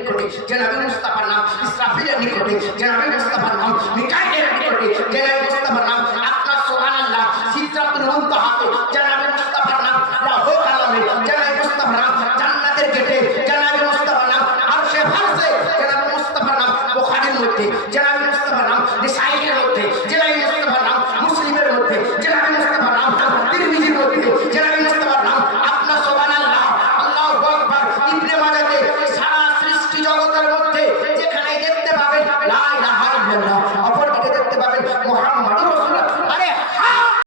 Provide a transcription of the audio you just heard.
নিকটে জনাবে মুস্তাফার নাম, ইসরাফিলের নিকটে জনাবে মুস্তাফার নাম, মিকাইলের নিকটে জনাবে মুস্তাফার নাম। আপনার সুবহানাল্লাহ সিদরাতুল মুনতাহাতে জনাবে মুস্তাফার নাম, লাহুল কালামে জনাবে মুস্তাফার নাম, জান্নাতের গেটে